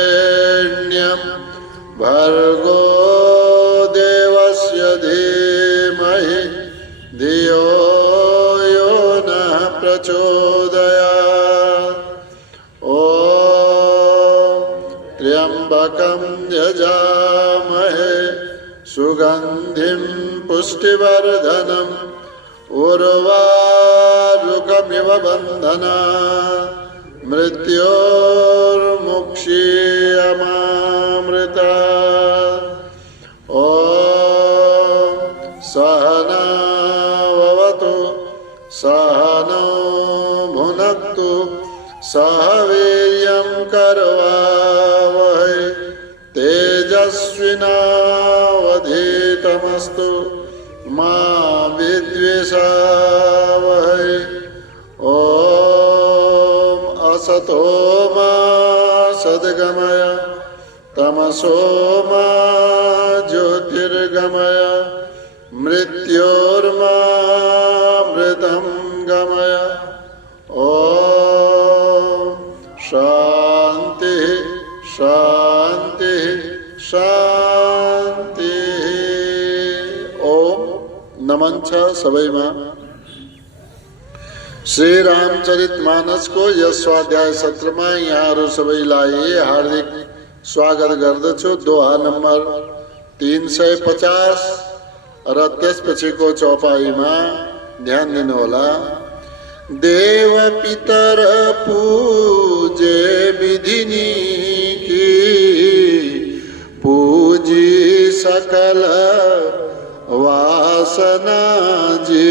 तत्सवितुर्वरेण्यं भर्गो देवस्य धीमहि धियो यो नः प्रचोदयात्। ॐ त्र्यम्बकं यजामहे सुगन्धिं पुष्टिवर्धनम् उर्वारुकमिव बन्धनात् मृत्योर्मुक्षीयमामृतात्। ॐ सहनाववतु सहनौ भुनक्तु सह वीर्यं करवावहै तेजस्विनावधीतमस्तु मा विद्विषावहै। ॐ असतो मा सद्गमय तमसो मा ज्योतिर्गमय मृत्योर्मामृतं गमय। ॐ शांति शांति शांति। ओम नमन छ सबैमा। श्री रामचरितमानस को यस स्वाध्याय सत्र में यहाँहरु सबैलाई हार्दिक स्वागत गर्दछु। दोहा नम्बर 350 र त्यसपछिको चौपाईमा ध्यान दिनुहोला। देव पितर पूजे विधिनी की पूजी सकल वासना जी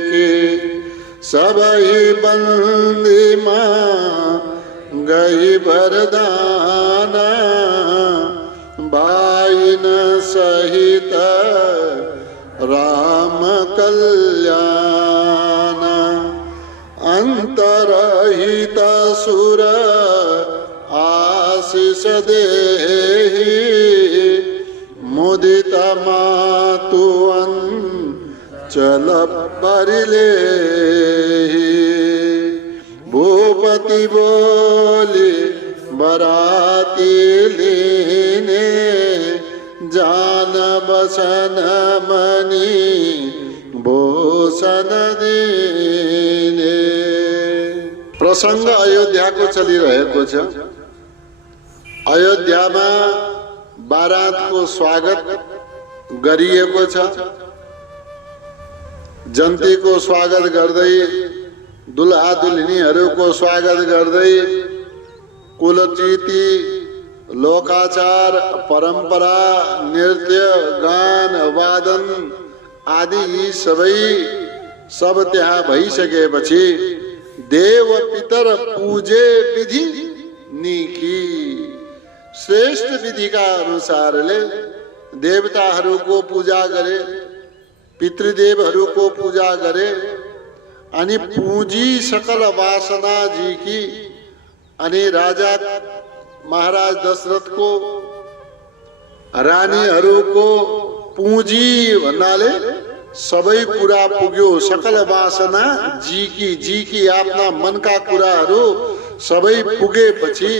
की सबही बंदी माँ गई वरदाना बाइन सहित राम कल्याण अंतरहित सुर आशीष देहि मुदित मातु चल परिले। भूपति बोली बराती लीने जान बसन मणि भूषण दीने। प्रसंग अयोध्या को चलिरहेको छ। अयोध्यामा बारातको स्वागत गरिएको छ। जन्तीको स्वागत गर्दै दुल्हा दुल्हिनीहरूको स्वागत गर्दै कुलरीति लोकाचार परम्परा नृत्य गान वादन आदि यी सब त्यहाँ भइसकेपछि देव पितर पूजे विधि निकी श्रेष्ठ विधिका अनुसारले देवताहरूको पूजा गरे, पितृदेवहरूको पूजा गरे अनि पूजी सकल वासना जी की अनि राजा महाराज दशरथको रानीहरूको पूजी भन्नाले सबै कुरा पुग्यो। सकल वासना जी की आफ्ना मनका कुराहरू सबै पुगेपछि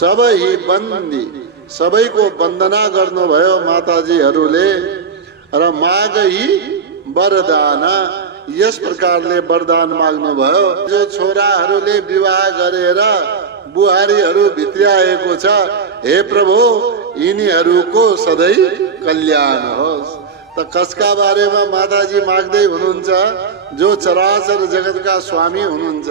सबै बन्दी सबैको वन्दना गर्नुभयो माताजीहरूले र मागही वरदाना यस प्रकारले वरदान माग्नुभयो। जो छोराहरूले विवाह गरेर बुहारीहरू भित्र्याएको छ, हे प्रभु यिनीहरूको सधैँ कल्याण होस्। त कसका बारेमा माताजी माग्दै हुनुहुन्छ? जो चराचर जगतका स्वामी हुनुहुन्छ।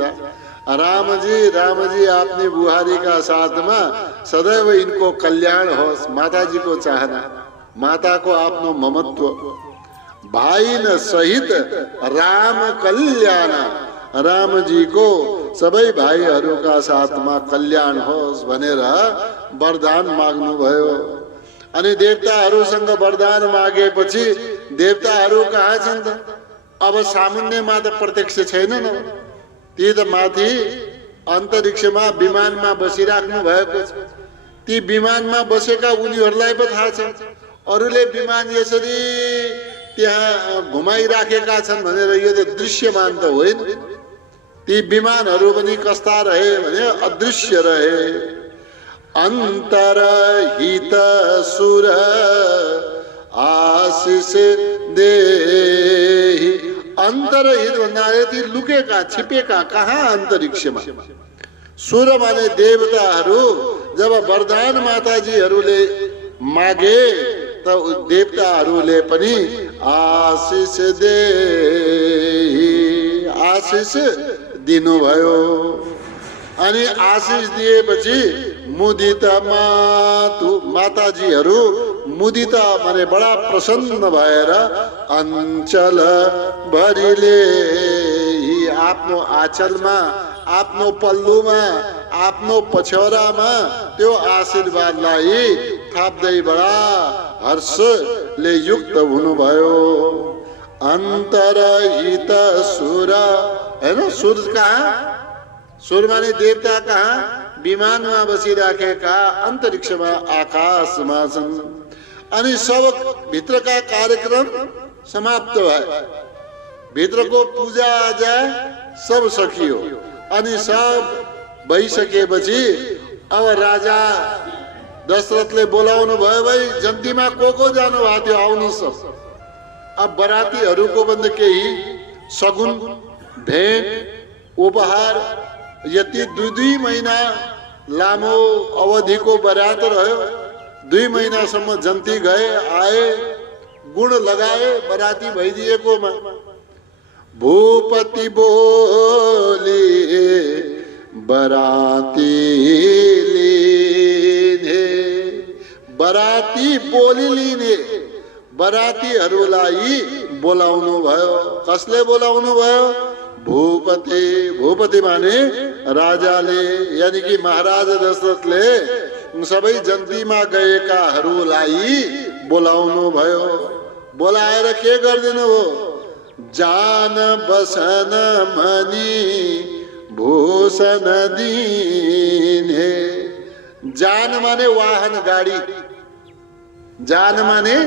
रामजी आफ्नी बुहारी का साथ में सदैव इनको कल्याण होस्। माताजी को चाहना, माता को आफ्नो ममत्व। भाई न सहित राम कल्याण रामजीको सबै भाइहरूका साथमा कल्याण होस् भनेर वरदान माग्नुभयो। अनि देवताहरूसँग वरदान मागेपछि देवताहरू कहाँ छन् त? अब सामुन्नेमा त प्रत्यक्ष छैनन्, ती त माथि अन्तरिक्षमा विमानमा बसिराख्नु भएको छ। ती विमानमा बसेका उनीहरूलाई पो थाहा छ अरूले विमान यसरी त्यहाँ घुमाइराखेका छन् भनेर। यो त दृश्यमान त होइन। ती विमानहरू पनि कस्ता रहे भने अदृश्य रहे। अन्तरहित सुर आशिष देहि। अन्तरहित भन्नाले ती लुकेका छिपेका कहाँ अन्तरिक्षमा। सुर माने देवताहरू जब वरदान माताजीहरूले मागे त देवताहरूले पनि आशिष देहि आशिष दिनुभयो। अनि आशिष दिएपछि मुदित माताजीहरू मुदित माने बडा प्रसन्न भएर अञ्चल भरिले आफ्नो आँचलमा आफ्नो पल्लुमा आफ्नो पछौरामा त्यो आशीर्वादलाई थाप्दै बडा हर्षले युक्त हुनुभयो। अन्तरहित सुर हैन, सुर कहाँ? सुर माने देवता कहाँ? विमानमा बसिराखेका अन्तरिक्षमा आकाशमा छन्। अनि सब भित्रका कार्यक्रम समाप्त भए। भित्रको पूजा आजा सब सकियो। अनि सब भइसकेपछि अब राजा दशरथले बोलाउनु भयो, भाइ जन्तीमा को जानु भएको थियो आउनुहोस् सब। अब बरातीहरूको भन्दा केही सगुन भेट उपहार यति 2 महिना लामो अवधिको बरात रह्यो। 2 महिनासम्म जन्ती गए आए, गुण लगाए बराती भइदिएकोमा। भूपति बोली बराती लिने, बराती बोली लिने बरातीहरूलाई बोलाउनु भयो। कसले बोलाउनु भयो? भूपति। भूपति माने राजाले, यानी कि महाराज दशरथले सबै जन्तीमा गएकाहरूलाई बोलाउनु भयो। बोलाएर के गरिदिनु भयो? जान बसन मणि भूषण दिने। जान माने वाहन गाडी, जान माने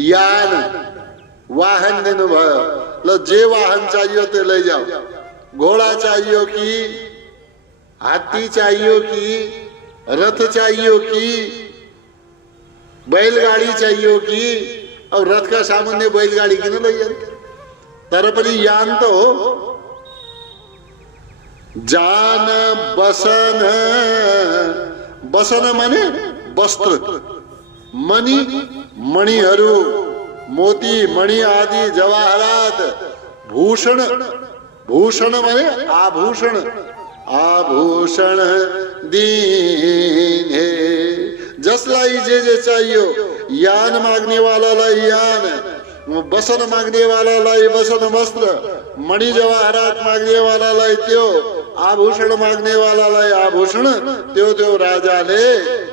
यान, वाहन दिनुभयो। ल जे वाहन चाहियो त्यो लैजाऊ। घोडा चाहियो कि हात्ती चाहियो कि रथ चाहियो कि बैलगाडी चाहियो कि? अब रथका सामुन्ने बैलगाडी किन लैजान्छ? तर पनि यान त हो। जान बसन, बसन माने वस्त्र, मणि मणिहरू, मोती मणि आदि जवाहरात, भूषण, भूषण माने आभूषण, आभूषण दिने। जसलाई जे चाहियो, यान माग्ने वालालाई यान, बसन माग्ने वालालाई बसन वस्त्र, मणि जवाहरात माग्ने वालालाई त्यो, आभूषण माग्ने वालालाई आभूषण, त्यो राजाले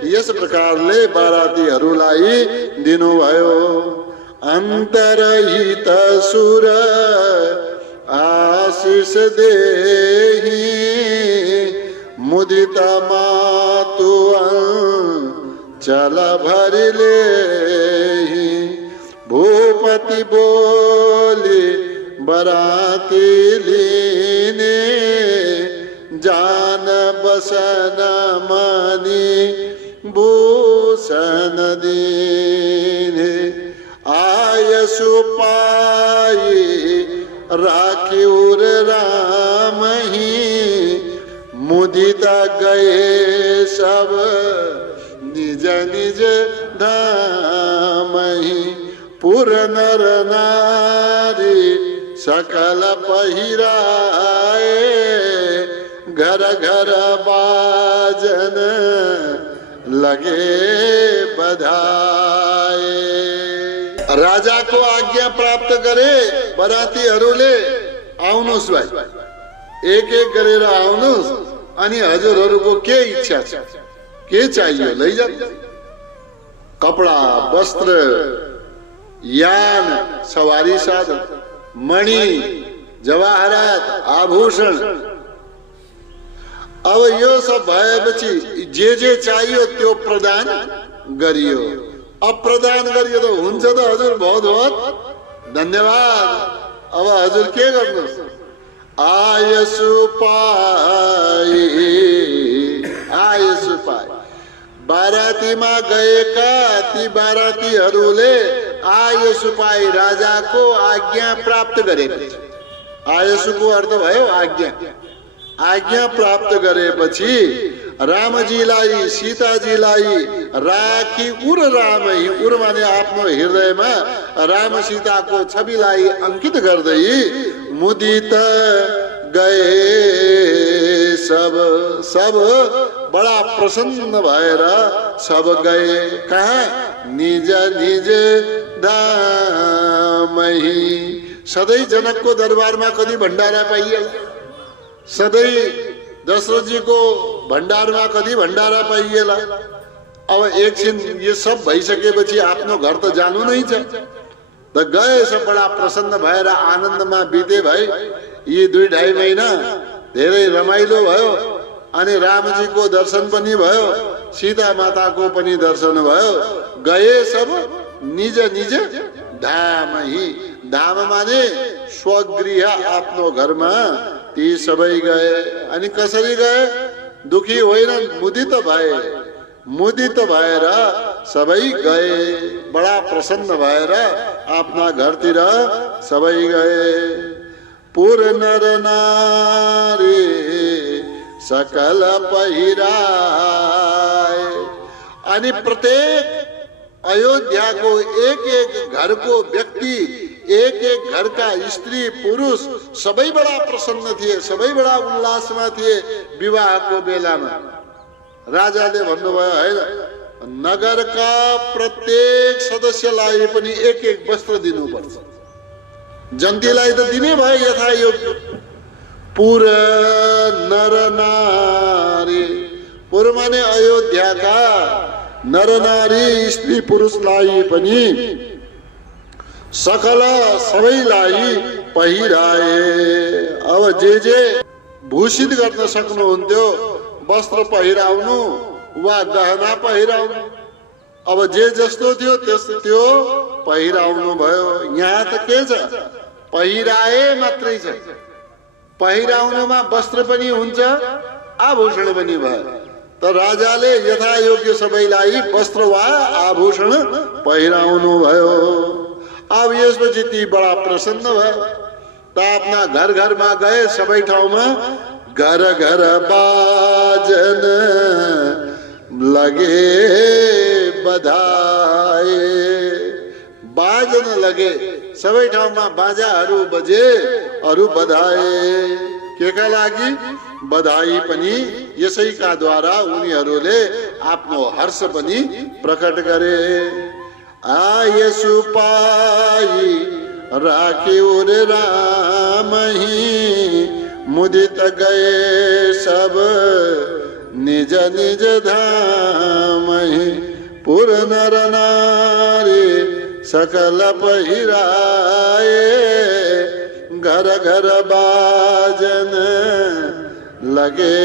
यस प्रकारले बारातीहरूलाई दिनुभयो। अन्तरहित सुर आशिष देहि मुदित मातु अञ्चल भरिले। भूपति बोली बराती लीने, जान बसन मणि भूषण दीने। आयसु पाई राखिउर राम ही, मुदिता गए सब निज निज धाम ही। पुर नर नारी सकल पहिराए, घर घर बाजन लगे बधाए। राजा को आज्ञा प्राप्त गरे बरातीहरूले, आउनुहोस् भाइ एक एक गरेर आउनुहोस् अनि हजुरहरूको के इच्छा छ, के चाहियो लैजाऊ। कपडा, वस्त्र, यान, सवारी साधन, मणि, जवाहरात, आभूषण। अब यो सब भएपछि जे चाहियो त्यो प्रदान गरियो। अब प्रदान गरियो त हुन्छ त हजुर, बहुत बहुत धन्यवाद। अब हजुर के गर्नुहोस्, आयसु पाए बारातीमा गएका ती बारातीहरूले आयसु पाए राजाको आज्ञा प्राप्त गरेपछि, आयसुको अर्थ भयो आज्ञा, आज्ञा प्राप्त गरेपछि रामजीलाई सीताजीलाई राखी उर रामै, उर माने आफ्नो हृदयमा राम सीताको छविलाई अंकित गर्दै मुदित गए सब। सब बड़ा प्रसन्न भएर सब गए कहाँ, निज निज धामहि। सधैँ जनकको दरबारमा कति भण्डारा पाइएला, सधैँ दशरथजीको भण्डारमा कति भण्डारा पाइएला। अब एकछिन यो सब भइसकेपछि आफ्नो घर त जानु नै छ। त गए सब बडा प्रसन्न भएर आनन्दमा बिते भए। यी 2-2.5 महिना धेरै रमाइलो भयो। अनि रामजीको दर्शन पनि भयो, सीता माताको पनि दर्शन भयो। गए सब निज निज धामहि। धाम माने स्वगृह, आफ्नो घरमा ती सबै गए। अनि कसरी गए, दुखी होइन, मुदित भए। मुदित भएर सबै गए, बडा प्रसन्न भएर आफ्ना घरतिर सबै गए। पुर नर नारी सकल पहिराए। अनि प्रत्येक अयोध्याको एक एक घरको व्यक्ति, एक एक घरका स्त्री पुरुष सबै बडा प्रसन्न थिए, सबै बडा उल्लासमा थिए। विवाहको बेलामा राजाले भन्नुभयो हैन, नगरका प्रत्येक सदस्यलाई पनि एक एक वस्त्र दिनुपर्छ। जन्तीलाई त दिने भयो यथा योग्य। पुर नर नारी, पुर माने अयोध्याका नर नारी स्त्री पुरुषलाई पनि सकल सबैलाई पहिराए। अब जे भूषित गर्न सक्नुहुन्थ्यो, वस्त्र पहिराउनु वा गहना पहिराउनु, अब जे जस्तो थियो त्यो पहिराउनु भयो। यहाँ त के छ, पहिराए मात्रै छ। पहिराउनुमा वस्त्र पनि हुन्छ, आभूषण पनि भयो। त राजाले यथा योग्य सबैलाई वस्त्र वा आभूषण पहिराउनु भयो। अब यसपछि ती बडा प्रसन्न भयो। त आफ्ना घर घरमा गए, सबै ठाउँमा घर घर बाजन लगे बधाए। बाजन लगे, सबै ठाउँमा बाजाहरू बजे, अरू बधाए। के का लागि, बधाई पनि यसैका द्वारा उनीहरूले आफ्नो हर्ष पनि प्रकट गरे। आयसु पाई राख्यो रे रामहि, मुदित गए सब निज निज धामहि। पुर नर नारी सकल पहिराए, घर घर बाजन लगे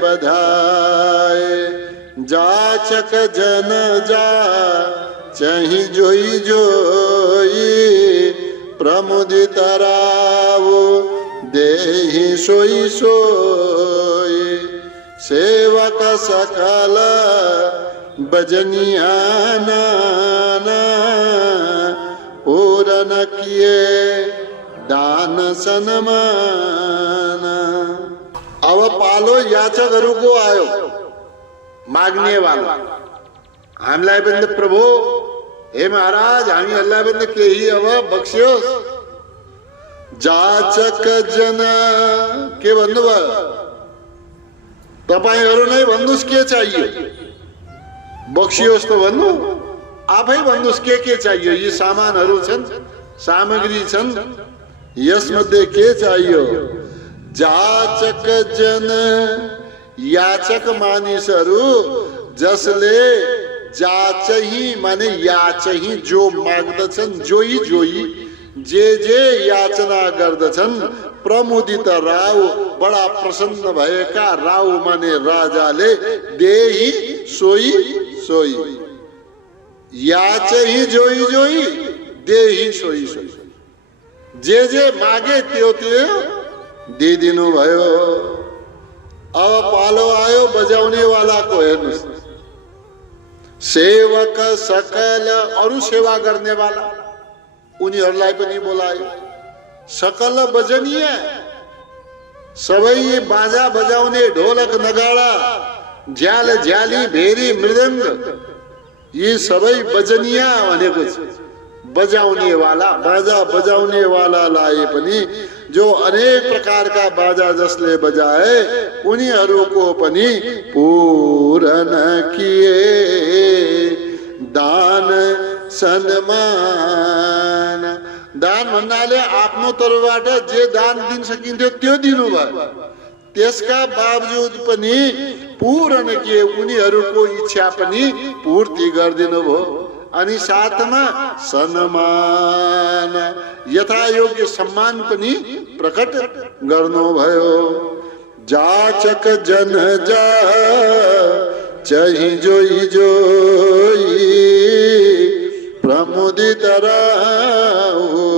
बधाए। जाचक जन जा चहि जोई जोई, प्रमुदित रावो देहि सोई सोई। सेवक सकल बजनिया नाना, पूरन किए दान सन्मान। अब पालो याचकहरूको आयो, माग्ने वाला। हामीलाई पनि प्रभु, हे महाराज, हामीहरूलाई पनि केही अब बक्सियोस्। जाचक जन के भन्नुभयो, तपाईहरू नै भन्नुस् के चाहियो, बक्सियोस् त भन्नु, आफै भन्नुस् के चाहियो। यी सामानहरू छन्, सामग्री छन्, यसमध्ये के चाहियो। जाचक जन याचक मानिसहरू जसले जाचही माने याचही जो माग्दछन् जोई जोई जे याचना गर्दछन् प्रमुदित राव बडा प्रसन्न भएका राव माने राजाले देही सोई सोई याचही जोई जोई देही सोई सोई जे मागे त्यो त्यो दिदिनु भयो। अब पालो आयो बजाउने वालाको, हेर्नुस् सेवक सकल अरु सेवा गर्ने वाला उनीहरूलाई पनि बोलायो। सकल बजनीय सबै बाजा बजाउने ढोलक नगाडा झ्याल झ्याली भेरी मृदंग यी सबै बजनीय भनेको छ। बजाउने वाला बाजा बजाउने वालालाई पनि जो अनेक प्रकारका बाजा जसले बजाए उनीहरूको पनि पूरन किए दान सन्मान। दान भन्नाले आफ्नो तर्फबाट जे दान दिन सकिन्थ्यो त्यो दिनुभयो, त्यसका बावजुद पनि पूर्ण के उनीहरूको इच्छा पनि पूर्ति गरिदिनु भयो। अनि साथमा सम्मान यथा योग्य सम्मान पनि प्रकट गर्नुभयो। जाचक जन जा चहि जोई जोई प्रमुदित राहो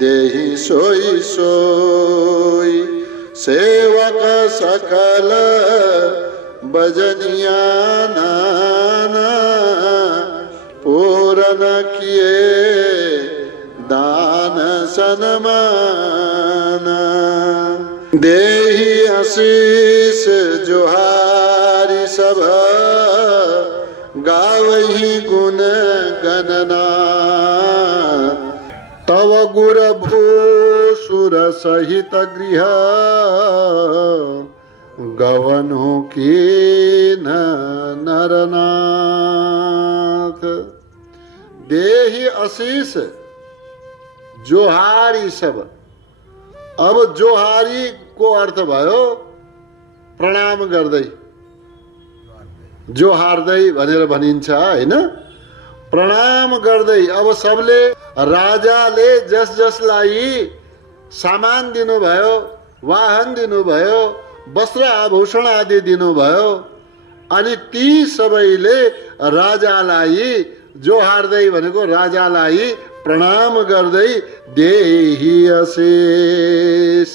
देहि सोई सोई सेवक सकल बजनिया नाना पूरन किए दान सन्मान। देहि आशीष जोहारी सब गावहि गुण गणना तव गुर भूसुर सहित गृह गवनु की नरनाथ। देहि आशीष जोहारी सब। अब जोहारी को अर्थ भयो प्रणाम गर्दै जोहार्दै भनेर भनिन्छ हैन। प्रणाम गर्दै अब सबले राजाले जस जसलाई सामान दिनुभयो, वाहन दिनुभयो, वस्त्र आभूषण आदि दिनुभयो, अनि ती सबैले राजालाई जोहार्दै भनेको राजालाई प्रणाम गर्दै देहि आशीष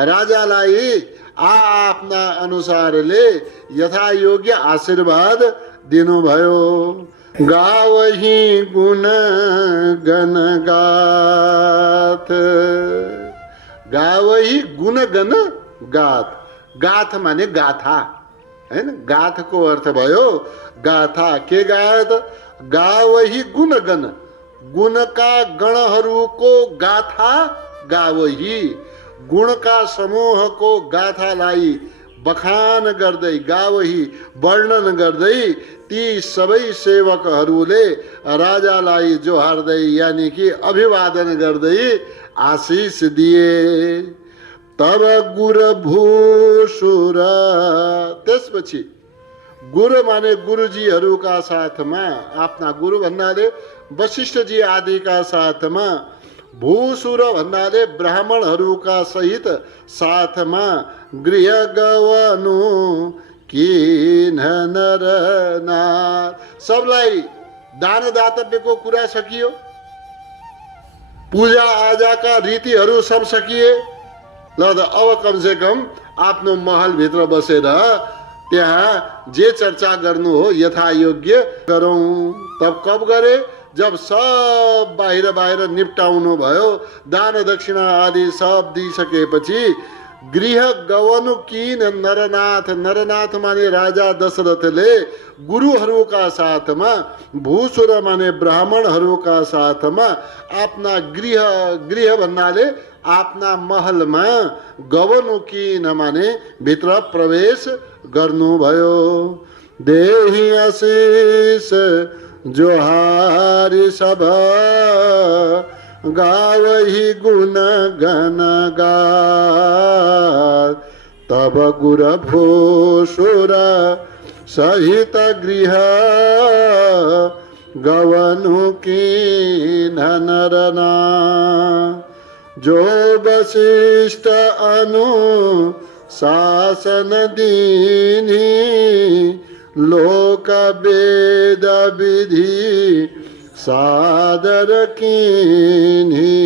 राजालाई आफ्ना अनुसारले यथा योग्य आशीर्वाद दिनुभयो। गावहि गुण गण गाथ। गावहि गुण गण गाथ। गाथ माने गाथा हैन। गाथ को अर्थ भयो गाथा। के गाथ? गावहि गुण गण। गुणका गणहरूको गाथा गावहि। गुणका समूहको गाथालाई बखान गर्दै गावहि वर्णन गर्दै ती सबै सेवकहरूले राजालाई जोहार्दै यानी कि अभिवादन गर्दै आशीष दिए। तब गुर भूसुर। त्यसपछि गुरु माने गुरुजीहरूका साथमा आफ्ना गुरु भन्नाले वशिष्ठजी आदिका साथमा, भूसुर भन्नाले ब्राह्मणहरूका सहित साथमा गृह गवनु किन नरनाथ। सबलाई दान दातव्यको कुरा सकियो, पूजा आजाका रीतिहरू सब सकिए। ल त अब कमसे कम आफ्नो महलभित्र बसेर त्यहाँ जे चर्चा गर्नु हो यथा योग्य गरौँ। तब कब गरे? जब सब बाहिर बाहिर निप्टाउनु भयो, दान दक्षिणा आदि सब दिइसकेपछि गृह गवनु किन नरनाथ। नरनाथ माने राजा दशरथले गुरुहरूका साथमा, भूसुर माने ब्राह्मणहरूका साथमा आफ्ना गृह भन्नाले आफ्ना महलमा, गवनु किन माने भित्र प्रवेश गर्नुभयो। देहि आशीष जोहारी सब गावहि गुण गण गार तब गुर भूसुर सहित गृह गवनु कीन नरना जो वशिष्ठ अनु शासन दीनी लोक वेद विधि सादर कीन्ही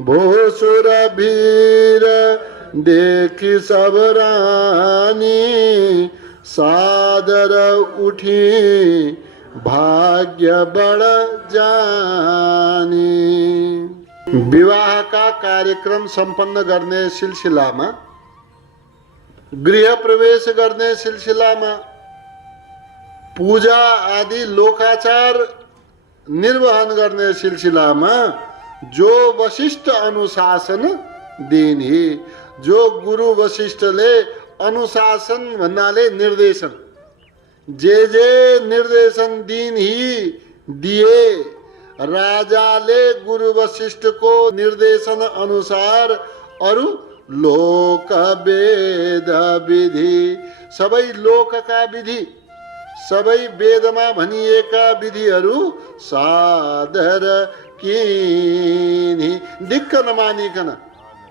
भूसुर भीर देखी सब रानी सादर उठी भाग्य बड़ जानी। विवाह का कार्यक्रम संपन्न गर्ने सिलसिलामा, गृह प्रवेश गर्ने सिलसिलामा, पूजा आदि लोकाचार निर्वहन गर्ने सिलसिलामा जो वशिष्ठ अनुशासन दिने, जो गुरु वशिष्ठले अनुशासन भन्नाले निर्देशन, जे निर्देशन दिए राजाले गुरु वशिष्ठको निर्देशन अनुसार अरु लोक वेद विधि, सबै लोकका विधि, सबै वेदमा भनिएका विधिहरू सादर किनी, दिक्क नमानिकन।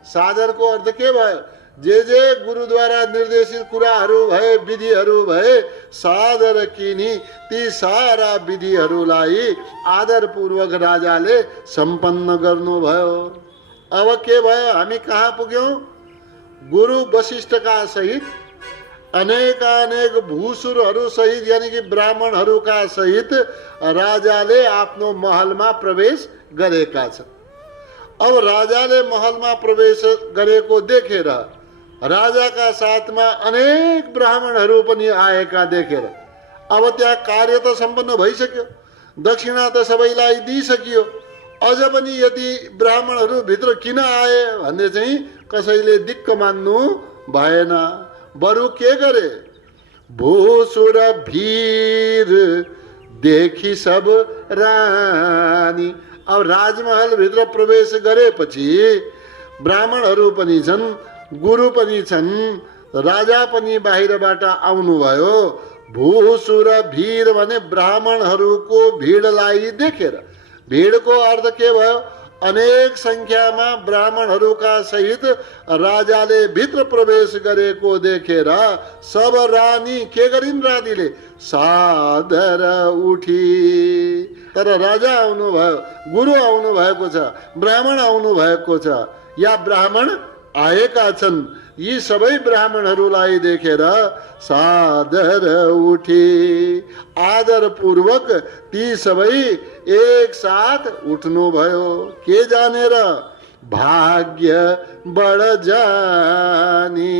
सादरको अर्थ के भयो? जे गुरुद्वारा निर्देशित कुराहरू भए, विधिहरू भए, सादर किनी ती सारा विधिहरूलाई आदरपूर्वक राजाले सम्पन्न गर्नुभयो। अब के भयो? हामी कहाँ पुग्यौं? गुरु वशिष्ठका सहित अनेक भूसुरहरू सहित यानी कि ब्राह्मणहरूका सहित राजाले आफ्नो महलमा प्रवेश गरेका छन्। अब राजाले महलमा प्रवेश गरेको देखेर राजाका साथमा अनेक ब्राह्मणहरू पनि आएका देखेर अब त्यहाँ कार्य त सम्पन्न भइसक्यो, दक्षिणा त सबैलाई दिइसकियो, अझ पनि यदि ब्राह्मणहरू भित्र किन आए भन्ने चाहिँ कसैले दिक्क मान्नु भएन। बरु के गरे? भूसुर भीर देखी सब रानी। अब राजमहल भित्र प्रवेश गरेपछि ब्राह्मणहरू पनि छन्, गुरु पनि छन्, राजा पनि बाहिरबाट आउनुभयो। भूसुर भीर भने ब्राह्मणहरूको भिडलाई देखेर, भिडको अर्थ के भयो? अनेक संख्यामा ब्राह्मणहरूका सहित राजाले भित्र प्रवेश गरेको देखेर सब रानी के गरिन्? रानीले सादर उठी। तर राजा आउनुभयो, गुरु आउनु भएको छ, ब्राह्मण आउनु भएको छ या ब्राह्मण आएका छन्। यी सबै ब्राह्मणहरूलाई देखेर सादर उठी, आदर पूर्वक ती सबै एक साथ उठ्नुभयो। के जानेर? भाग्य बढ जानी।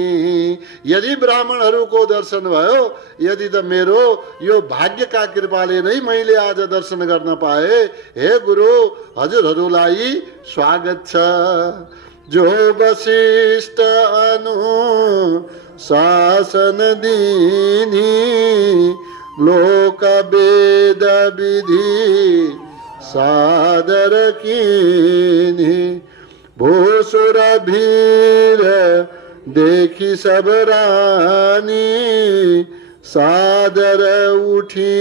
यदि ब्राह्मणहरूको दर्शन भयो, यदि त मेरो यो भाग्यका कृपाले नै मैले आज दर्शन गर्न पाए। हे गुरु, हजुरहरूलाई स्वागत छ। जो वशिष्ठ अनु शासन दीनी लोक वेद विधि सादर कीनी भूसुर भीर देखी सब रानी सादर उठी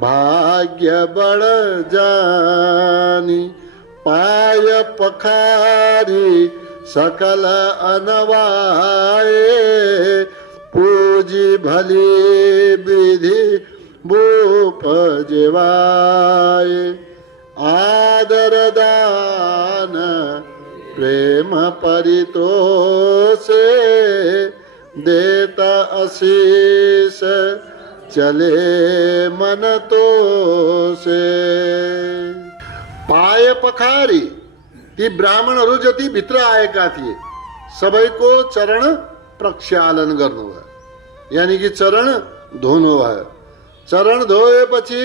भाग्य बड़ जानी। पाय पखारी सकल अनवाए पूजी भली विधि भूप जेवाए। आदर दान प्रेम परितोषे देता आशीष चले मन तो से। पाय पखारी ती ब्राह्मणहरू जति भित्र आएका थिए सबैको चरण प्रक्षालन गर्नुभयो, यानी कि चरण धोनुभयो। चरण धोएपछि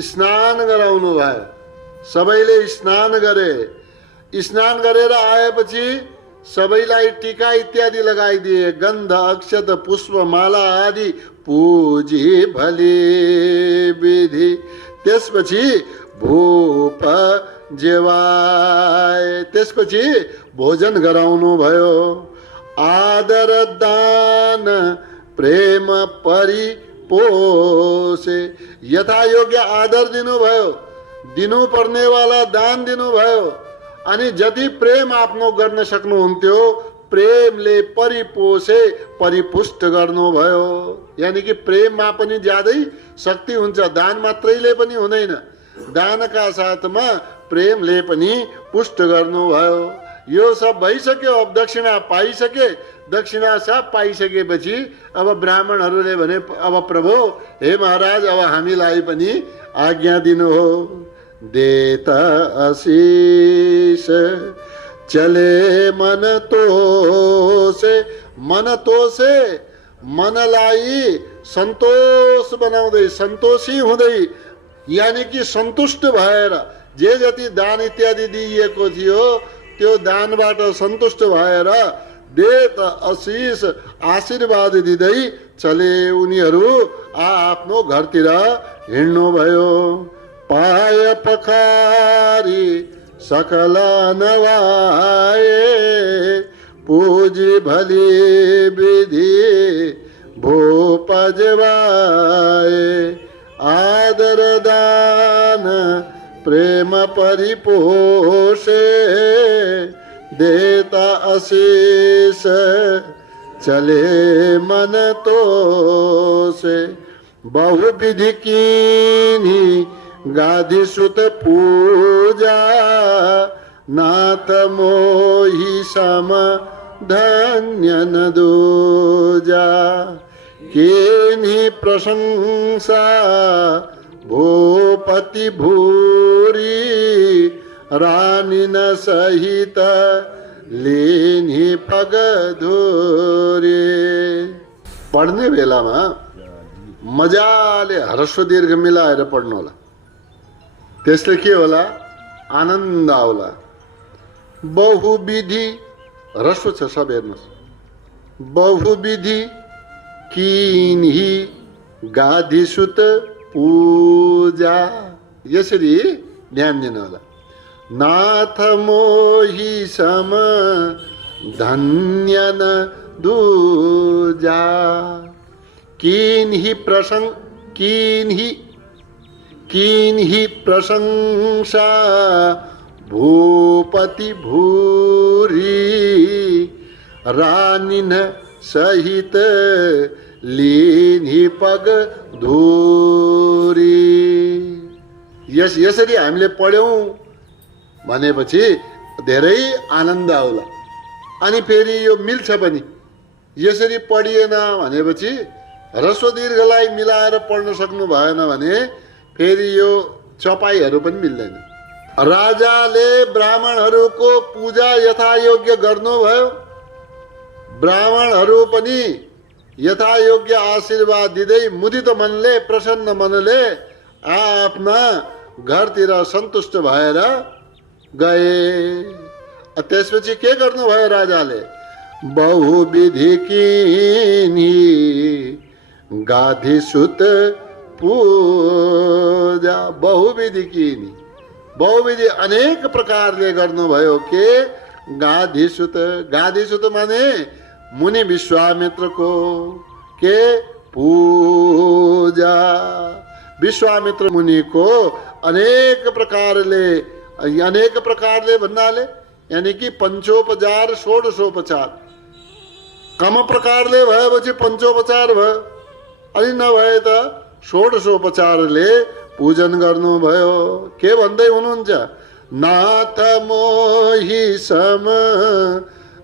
स्नान गराउनु भयो, सबैले स्नान गरे। स्नान गरेर आएपछि सबैलाई टीका इत्यादि लगाइदिए, गन्ध अक्षत पुष्प माला आदि पूजी भली विधि। त्यसपछि भूप जेवाए। त्यसपछि भोजन गराउनु भयो। आदर दान प्रेम परिपोषे, यथा योग्य आदर दिनुभयो, दिनुपर्नेवाला दान दिनुभयो। अनि जति प्रेम आफ्नो गर्न सक्नुहुन्थ्यो प्रेमले परिपोषे परिपुष्ट गर्नुभयो। यानि कि प्रेममा पनि ज्यादै शक्ति हुन्छ, दान मात्रैले पनि हुँदैन, दानका साथमा प्रेमले पनि पुष्ट गर्नुभयो। यो सब भइसक्यो। अब दक्षिणा पाइसके। दक्षिणा सब पाइसकेपछि अब ब्राह्मणहरूले भने, अब प्रभु हे महाराज, अब हामीलाई पनि आज्ञा दिनु हो। देता आशीष चले मन तोसे। मन तोसे, मनलाई सन्तोष बनाउँदै, सन्तोषी हुँदै, यानि कि सन्तुष्ट भएर जे जति दान इत्यादि दिइएको थियो त्यो दानबाट सन्तुष्ट भएर देत आशीष आशीर्वाद दिँदै चले उनीहरू आफ्नो घरतिर हिँड्नु भयो। पाय पखारी सकल नवाए, पूजी भली विधि भूप जवाए। आदर दान प्रेम परिपोषे, देता आशीष चले मन तोषे। बहुविधि कीन्ही गाधी सुत पूजा, नाथ मोहि सम धन्य न दूजा। कीन्ही प्रशंसा भूपति भूरी, रानी न सहित लेनी पग धोरे। पढ्ने बेलामा मजाले ह्रस्व दीर्घ मिलाएर पढ्नु होला, त्यसले के होला, आनन्द आउला। बहुविधि ह्रस्व छ, सब हेर्नुहोस्। बहुविधि किन्ही गाधिसुत पूजा, यसरी ध्यान दिनु होला। नाथ मोहि सम धन्य न दूजा। किन्ही प्रशंसा भूपति भूरी, रानी न सहित लिन्ही पग धूरी। यसरी हामीले पढ्यौं भनेपछि धेरै आनन्द आउला। अनि फेरि यो मिल्छ पनि। यसरी पढिएन भनेपछि ह्रस्व दीर्घलाई मिलाएर पढ्न सक्नु भएन भने फेरि यो चपाईहरू पनि मिल्दैन। राजाले ब्राह्मणहरूको पूजा यथायोग्य गर्नुभयो। ब्राह्मणहरू पनि यथायोग्य आशीर्वाद दिँदै मुदित मनले, प्रसन्न मनले आफ्ना घरतिर सन्तुष्ट भएर गए। त्यसपछि के गर्नुभयो राजाले? बहुविधि किन्ही गाधिसुत पूजा। बहुविधि किन्ही, बहुविधि अनेक प्रकारले गर्नुभयो के गाधिसुत। गाधिसुत माने मुनि विश्वामित्रको के पूजा। विश्वामित्र मुनिको अनेक प्रकारले भन्नाले यानी कि पञ्चोपचार षोडशोपचार। कम प्रकारले भएपछि पञ्चोपचार भयो, अनि नभए त षोडशोपचारले पूजन गर्नुभयो। के भन्दै हुनुहुन्छ? नाथ मोहि सम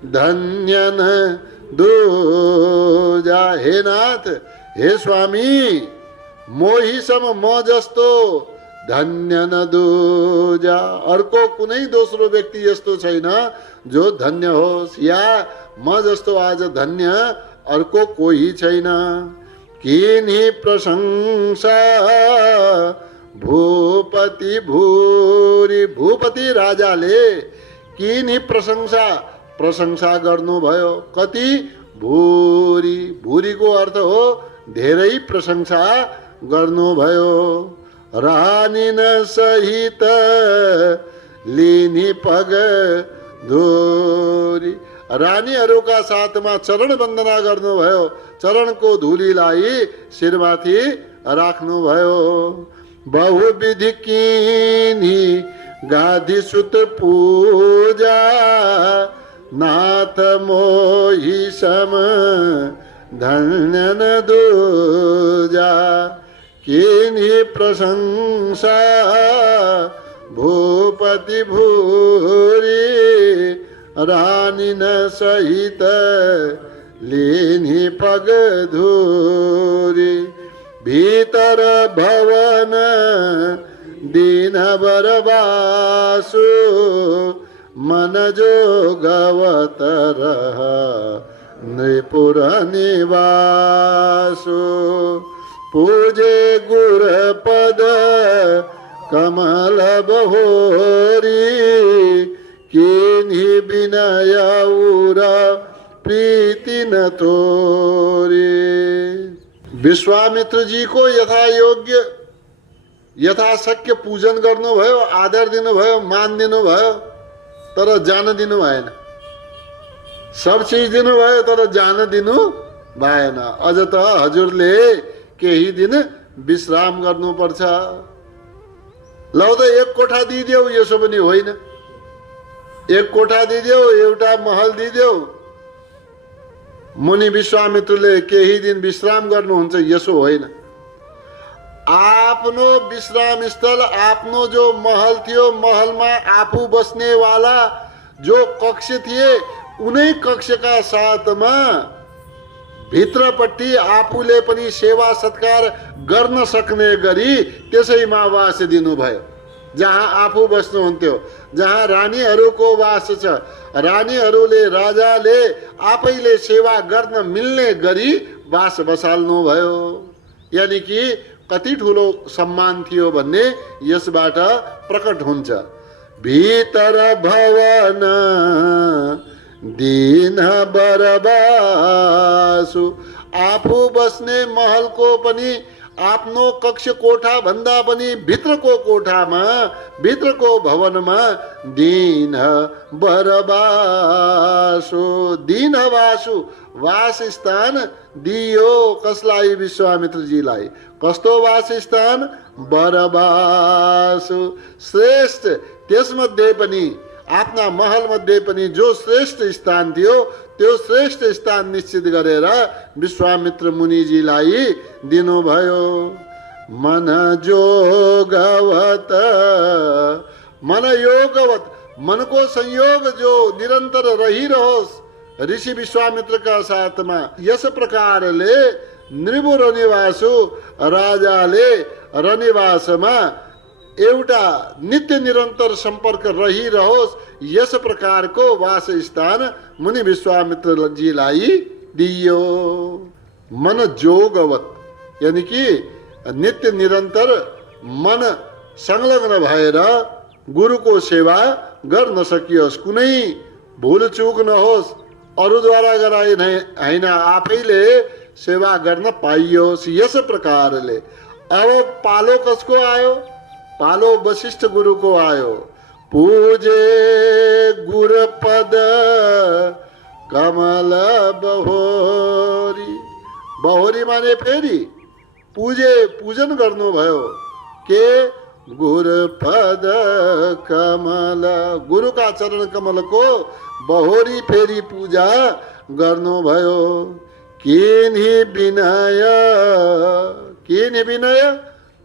धन्य न दूजा। हे नाथ, हे स्वामी, मोहि सम, म जस्तो धन्य न दूजा। अर्को कुनै दोस्रो व्यक्ति यस्तो छैन जो धन्य होस्, या म जस्तो आज धन्य अर्को कोही छैन। किन्ही प्रशंसा भूपति भूरी। भूपति राजाले किन्ही प्रशंसा गर्नुभयो। कति? भूरी। भूरीको अर्थ हो धेरै प्रशंसा गर्नुभयो। रानी न सहित लिनी पग धुरी। रानीहरूका साथमा चरण वन्दना गर्नुभयो, चरणको धुलीलाई शिरमाथि राख्नुभयो। बहुविधि किनी गाधी सुत पूजा, नाथ मोही सम धन्य न दूजा। किन्ही प्रशंसा भूपति भूरी, रानी न सहित लिनी पग धूरी। भीतर भवन दीन बरबासु, मन जोगवत रह नृपुर निवासु। पूजे गुर पद कमल बहोरी, किन्ही विनय उर प्रीति न तोरी। विश्वामित्र जी को यथा योग्य यथाशक्य पूजन गर्नुभयो, आदर दिनुभयो, मान दिनुभयो, तर जान दिनु भएन। सब चीज दिनुभयो तर जान दिनु भएन। अझ त हजुरले केही दिन विश्राम गर्नुपर्छ। लौ त एक कोठा दिदेऊ, यसो पनि होइन। एक कोठा दिदेऊ, एउटा महल दिदेऊ। मुनि विश्वामित्रले केही दिन विश्राम गर्नुहुन्छ, यसो होइन। आफ्नो विश्राम स्थल, आफ्नो जो महल थियो, महलमा आफू बस्नेवाला जो कक्ष थिए, उनै कक्षका साथमा भित्रपट्टि आफूले पनि सेवा सत्कार गर्न सक्ने गरी त्यसैमा वास दिनुभयो। जहाँ आफू बस्नुहुन्थ्यो, जहाँ रानीहरूको वास छ, रानीहरूले राजाले आफैले सेवा गर्न मिल्ने गरी वास बसाल्नुभयो। यानि कि कति ठुलो सम्मान थियो भन्ने यसबाट प्रकट हुन्छ। भीतर भवन दीन बरबासु, आफू बस्ने महलको पनि आफ्नो कक्ष कोठा भन्दा पनि भित्रको कोठामा, भित्रको भवनमा दीन बरबासु, दीन वासु, वासस्थान दियो। कसलाई? विश्वामित्रजीलाई। कस्तो वासस्थान? बरबासु, श्रेष्ठ। त्यसमध्ये पनि आफ्ना महल मध्ये पनि जो श्रेष्ठ स्थान थियो, त्यो श्रेष्ठ स्थान निश्चित गरेर विश्वामित्र मुनिजीलाई दिनुभयो। मन जोगवत, मन योगवत, मनको संयोग जो निरन्तर रहिरहोस् ऋषि विश्वामित्रका साथमा। यस प्रकारले नृपु रनिवासु, राजाले रनिवासमा एउटा नित्य निरन्तर सम्पर्क रहिरहोस्, यस प्रकारको वासस्थान मुनि विश्वामित्रजीलाई दियो। मन जोगवत, यानि कि नित्य निरन्तर मन संलग्न भएर गुरुको सेवा गर्न सकियोस्, कुनै भुल चुक नहोस्, अरूद्वारा गराइ होइन, आफैले सेवा गर्न पाइयोस्। यस प्रकारले अब पालो कसको आयो? पालो वशिष्ठ गुरुको आयो। पूजे गुर पद कमल बहोरी। बहोरी माने फेरि पूजे, पूजन गर्नुभयो। के? गुर पद कमल, गुरुका चरण कमलको बहोरी फेरि पूजा गर्नुभयो। किन्ही विनय, किन्ही विनय,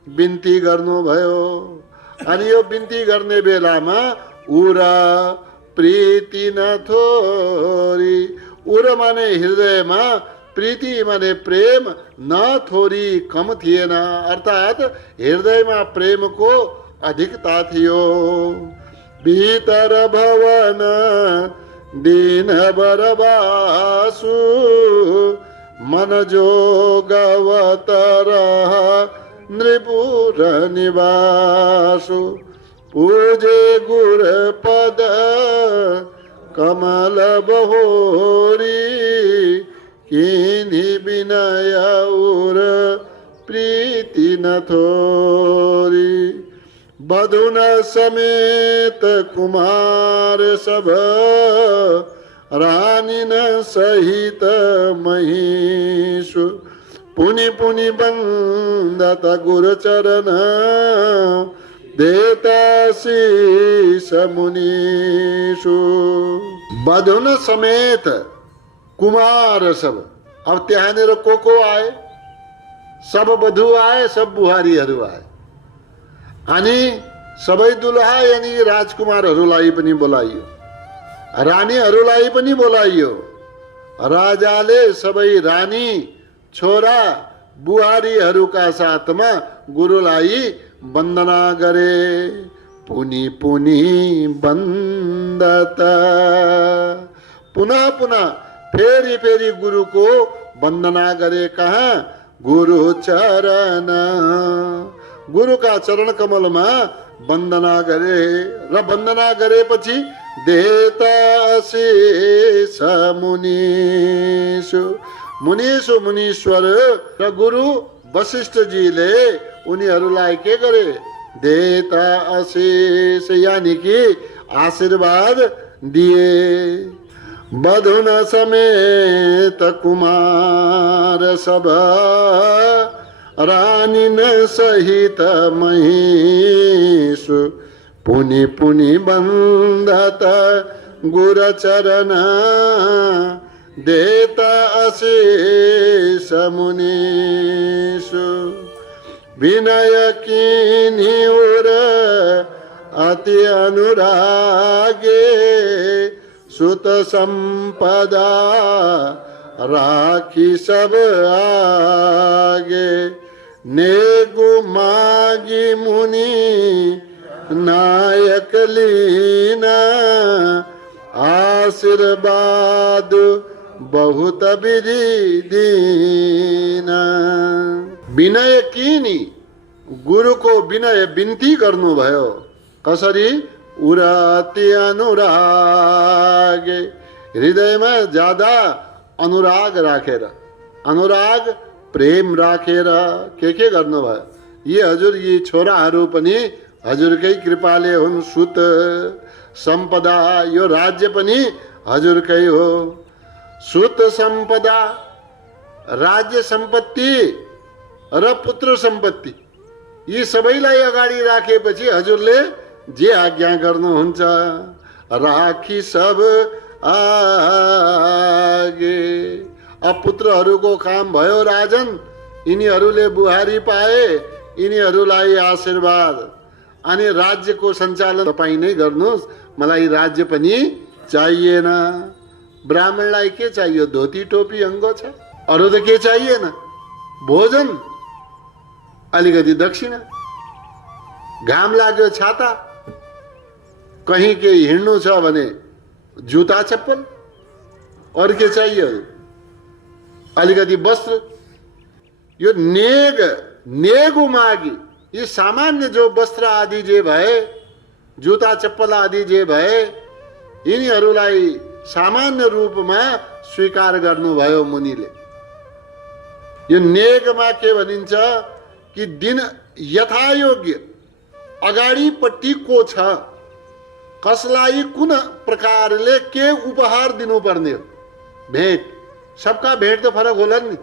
बिन्ती गर्नुभयो। अनि यो बिन्ती गर्ने बेलामा उर प्रीति न थोरी। उर माने हृदयमा, प्रीति माने प्रेम, न थोरी कम थिएन, अर्थात् हृदयमा प्रेमको अधिकता थियो। भीतर भवन दीन बरबासु, मन जोगवत रह नृपुर निवासु। पूजे गुर पद कमल बहोरी, किन्ही विनय उर प्रीति न थोरी। बधुन समेत कुमार सब रानी न सहित महिषु पुनि पुनि बंदत गुरु चरण देता शीश मुनीषु। बधुन समेत कुमार सब, अब त्यहाँनिर को आए, सब बधु आए, सब बुहारीहरू आए अनि सबै दुलहा यानी राजकुमारहरूलाई पनि बोलाइयो, रानीहरूलाई पनि बोलाइयो। राजाले सबै रानी छोरा बुहारीहरूका साथमा गुरुलाई वन्दना गरे। पुनि पुनि वन्दता, पुनः पुनः फेरि फेरि गुरुको वन्दना गरे। कहाँ? गुरु चरण, गुरुका चरण कमलमा वन्दना गरे। र वन्दना गरेपछि देता शेष मुनीषु, मुनीषु मुनीश्वर र गुरु वशिष्ठजीले उनीहरूलाई के गरे? देता अशेष, यानी कि आशीर्वाद दिए। बधुन समेत कुमार सब रानी न सहित महिषु पुनि पुनि बंधत गुर चरण देता अशेष मुनीषु। विनय कीन्ही उर अति अनुरागे सुत संपदा राखी सब आगे। नेगु मागी मुनि नायक लीना आशीर्वाद बहुत विधि दीना। विनय कीनी, गुरु को विनय बिन्ती गर्नुभयो। कसरी? उराति अनुराग, हृदयमा ज्यादा अनुराग राखेर, अनुराग प्रेम राखेर के गर्नुभयो? यी हजुर यी छोराहरू पनि हजुरकै कृपाले हुन्। सुत सम्पदा, यो राज्य पनि हजुरकै हो। सुत सम्पदा, राज्य सम्पत्ति र पुत्र सम्पत्ति, यी सबैलाई अगाडि राखेपछि हजुरले जे आज्ञा गर्नुहुन्छ। राखी सब आगे, अब पुत्रहरूको काम भयो राजन, यिनीहरूले बुहारी पाए, यिनीहरूलाई आशीर्वाद अनि राज्यको सञ्चालन तपाईँ नै गर्नुहोस्, मलाई राज्य पनि चाहिएन। ब्राह्मणलाई के चाहियो? धोती टोपी अङ्गो छ, अरू त के चाहिएन? भोजन, अलिकति दक्षिणा, घाम लाग्यो छाता, कहीँ के हिँड्नु छ भने जुत्ता चप्पल, और के चाहियो? अलिकति वस्त्र। यो नेग, नेगु मागी, ये सामान्य जो वस्त्र आदि जे भए, जुत्ता चप्पल आदि जे भए, यिनीहरूलाई सामान्य रूपमा स्वीकार गर्नुभयो मुनिले। यो नेगमा के भनिन्छ कि दिन यथायोग्य अगाडिपट्टि को छ, कसलाई कुन प्रकारले के उपहार दिनुपर्ने हो, भेट, सबका भेट त फरक होला नि।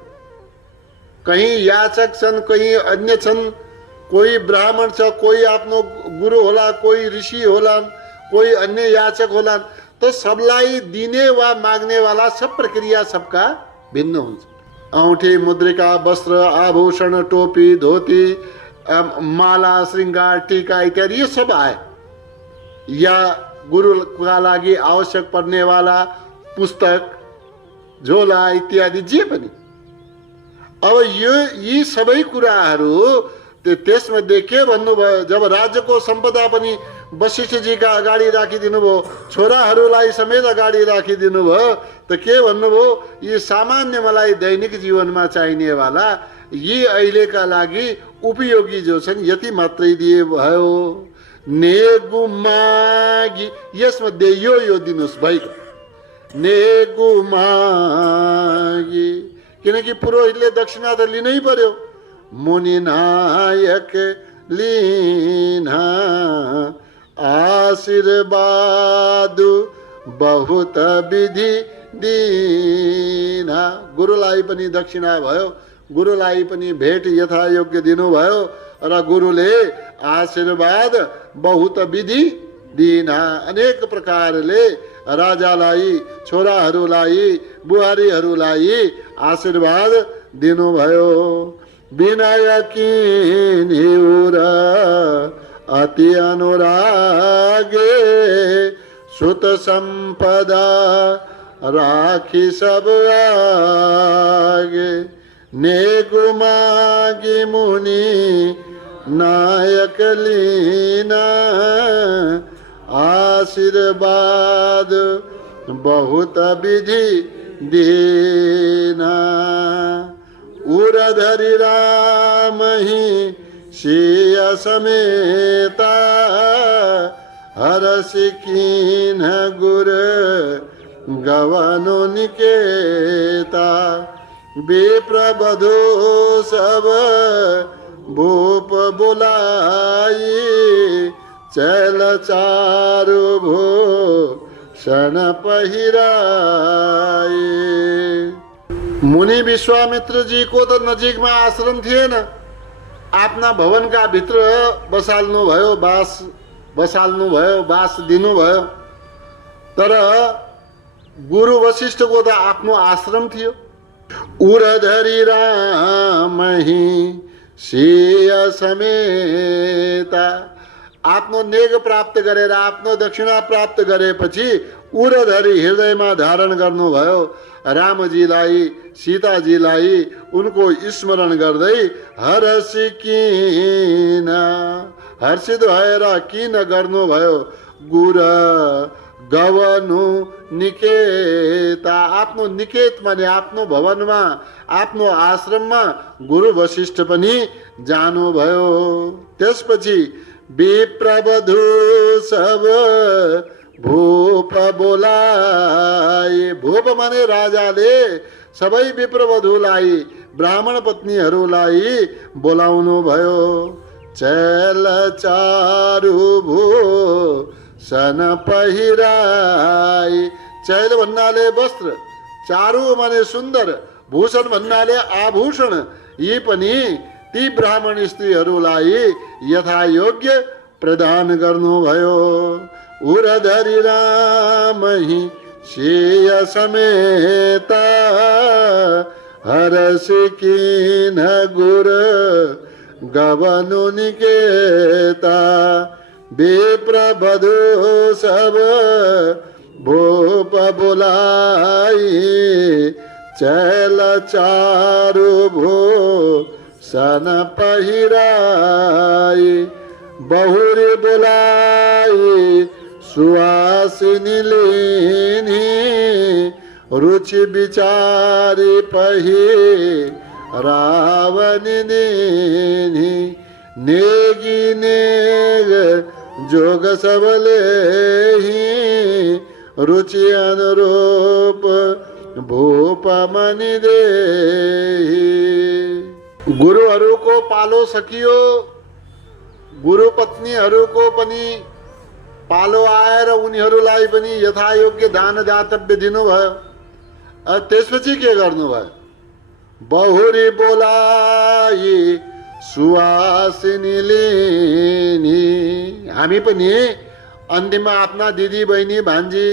कहीं याचक छन्, कहीं अन्य छन्, कोही ब्राह्मण छ, कोही आफ्नो गुरु होला, कोही ऋषि होलान्, कोही अन्य याचक होलान्। तो सबलाई दिने वा माग्ने वाला सब प्रक्रिया सबका भिन्न हुन्छ। औँठी, मुद्रिका, वस्त्र, आभूषण, टोपी, धोती, माला, श्रृंगार, टीका इत्यादि ये सब आए, या गुरु का लागि आवश्यक पर्ने वाला पुस्तक, झोला इत्यादि जे पनि। अब यो यी सबै कुराहरू त्यसमध्ये के भन्नुभयो? जब राज्यको सम्पदा पनि वशिष्ठजीका अगाडि राखिदिनु भयो, छोराहरूलाई समेत अगाडि राखिदिनु भयो, त के भन्नुभयो? यी सामान्य मलाई दैनिक जीवनमा चाहिने वाला यी अहिलेका लागि उपयोगी जो छन् यति मात्रै दिए भयो। नेगु मागी, यसमध्ये यो दिनुहोस् भइगयो। नेगु मागी, किनकि पुरोहितले दक्षिणा त लिनै पर्यो। मुनि नायक लीना आशीर्वाद बहुत विधि दीना। गुरुलाई पनि दक्षिणा भयो, गुरुलाई पनि भेट यथायोग्य दिनुभयो र गुरुले आशीर्वाद बहुत विधि दिना। अनेक प्रकारले राजालाई, छोराहरूलाई, बुहारीहरूलाई आशीर्वाद दिनुभयो। विनय किन्युर अति अनुरागे सुत सम्पदा राखी सब आगे। नेगु मागी मुनि नायक लीना आशीर्वाद बहुत विधि दीना। उरधरि राम ही सिय समेता हरसि कीन्ह गुर गवनु निकेता। विप्रवधू सब भूप बुलाई चल चारु भो सन पहिराए। मुनि विश्वामित्र जी को तो नजिक में आश्रम थिएन, आफ्ना भवनका भित्र बसाल्नु भयो, बास दिनुभयो। तर गुरु वशिष्ठको त आफ्नो आश्रम थियो। उरधरि रामहि सिय समेता, आफ्नो नेग प्राप्त गरेर, आफ्नो दक्षिणा प्राप्त गरेपछि उरधरि हृदयमा धारण गर्नुभयो। रामजीलाई, सीताजीलाई उनको स्मरण गर्दै हरसि किन, हर्षित भएर किन गर्नुभयो। गुर गवनु निकेता, आफ्नो निकेत माने आफ्नो भवनमा, आफ्नो आश्रममा गुरु वशिष्ठ पनि जानुभयो। त्यसपछि विप्रवधू सब भूप बोलाए। भूप माने राजाले सबै विप्रवधूलाई, ब्राह्मण पत्नीहरूलाई बोलाउनु भयो। चल चारु भो सन पहिराई। चैल भन्नाले वस्त्र, चारु माने सुन्दर, भूषण भन्नाले आभूषण। यी पनि ती ब्राह्मण स्त्रीहरूलाई यथायोग्य प्रदान गर्नुभयो। उरधरि रामहि सिय समेता हरसि किन्ह गुर गवनु निकेता। विप्रवधू सब भूप बुलाई चल चारु भो सन पहिराई। बहुरी बुलाई सुहासिनी लीनी रुचि विचारी पही रावणी दीनी। नेगी नेग जोग सबले ही रुचि अनुरूप भूप मनि देही। गुरुहरूको पालो सकियो, गुरु पत्नीहरूको पनि पालो आएर उनीहरूलाई पनि यथायोग्य दान दातव्य दिनुभयो। त्यसपछि के गर्नुभयो? बहुरी बोलाई सुवासिनी लिनी। हामी पनि अन्तिममा आफ्ना दिदी बहिनी भान्जी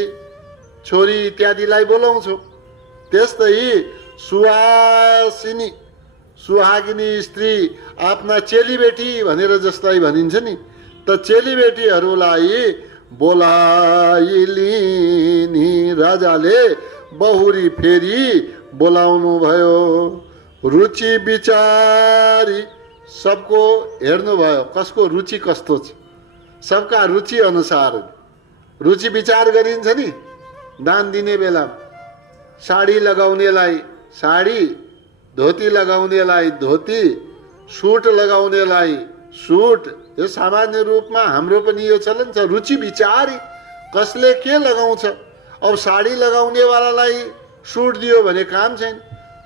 छोरी इत्यादिलाई बोलाउँछौँ। त्यस्तै सुवासिनी, सुहागिनी स्त्री, आफ्ना चेलीबेटी भनेर जसलाई भनिन्छ नि, त चेलीबेटीहरूलाई बोलाई लिनी। राजाले बहुरी फेरि बोलाउनु भयो। रुचि विचारी सबको हेर्नुभयो, कसको रुचि कस्तो छ, सबका रुचि अनुसार रुचि विचार गरिन्छ नि। दान दिने बेला साडी लगाउनेलाई साडी, धोती लगाउनेलाई धोती, सुट लगाउनेलाई सुट। यो सामान्य रूपमा हाम्रो पनि यो चलन छ। रुचि विचारी कसले के लगाउँछ। अब साडी लगाउनेवालालाई सुट दियो भने काम छैन,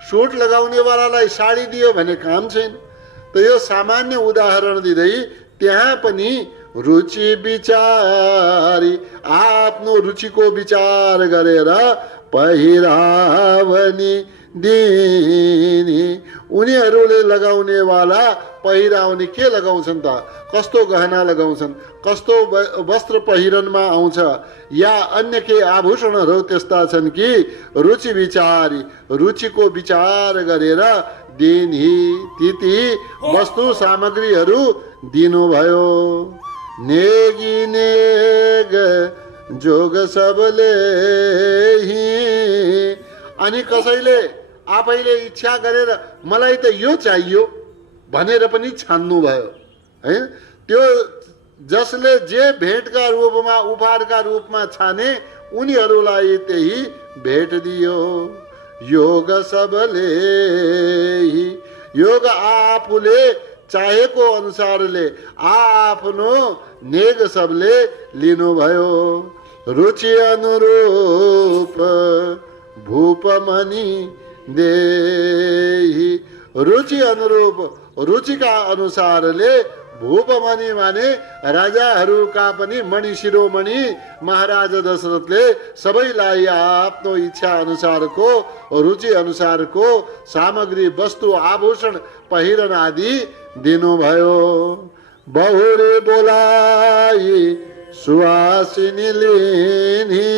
सुट लगाउनेवालालाई साडी दियो भने काम छैन। त यो सामान्य उदाहरण दिँदै त्यहाँ पनि रुचि विचारी आफ्नो रुचिको विचार गरेर पहिरावनी दिनी उनीहरूले लगाउनेवाला पहिराउने के लगाउँछन् त कस्तो गहना लगाउँछन् कस्तो वस्त्र पहिरनमा आउँछ या अन्य के आभूषणहरू त्यस्ता छन् कि रुचि विचारी रुचिको विचार गरेर दिनी ती वस्तु सामग्रीहरू दिनुभयो नेगी नेग जोग सबले अनि कसैले आफैले इच्छा गरेर मलाई त यो चाहियो भनेर पनि छान्नु भयो है त्यो जसले जे भेटका रूपमा उपहारका रूपमा छाने उनीहरूलाई त्यही भेट दियो योग सबले योग आफूले चाहेको अनुसारले आफ्नो नेग सबले लिनुभयो रुचि अनुरूप भूपमणि देही रुचि अनुरूप रुचिका अनुसारले भूपमणि माने राजाहरूका पनि मणि शिरोमणि महाराजा दशरथले सबैलाई आफ्नो इच्छा अनुसारको रुचि अनुसारको सामग्री वस्तु आभूषण पहिरन आदि दिनुभयो बहुरे बोलाई सुवासिनी लिनी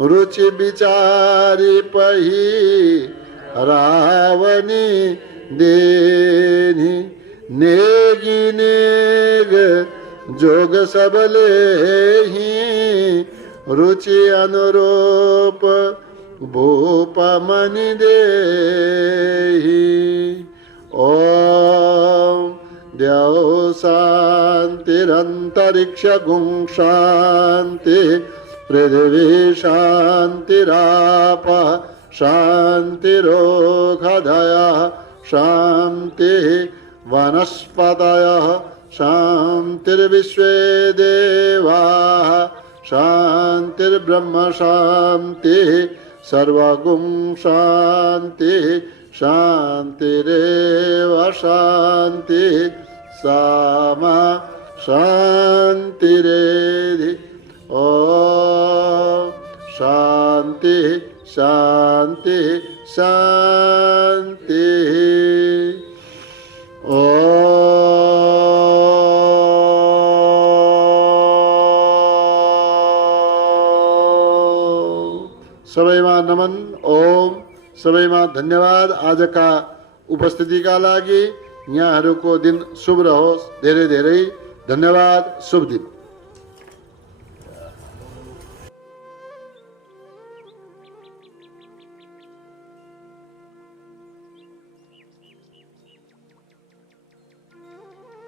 रुचि विचारी पहिरावनी देनी नेगी नेग जोग सबले ही रुचि अनुरूप भूपमणि देही ओम द्यौ शांतिरंतरिक्ष गुं शांति पृथ्वी शांतिराप शांतिरोषधयः शांति वनस्पतयः शांतिर्विश्वे देवाः शांतिर्ब्रह्म शांतिः सर्वगुं शांतिः शांतिरेव शांतिः सामा शांतिरेधि ओम शांति शांति शांति सबैमा नमन ओम सबैमा धन्यवाद आजका उपस्थितिका लागि यहाँहरूको दिन शुभ रहोस् धेरै धेरै धन्यवाद शुभ दिन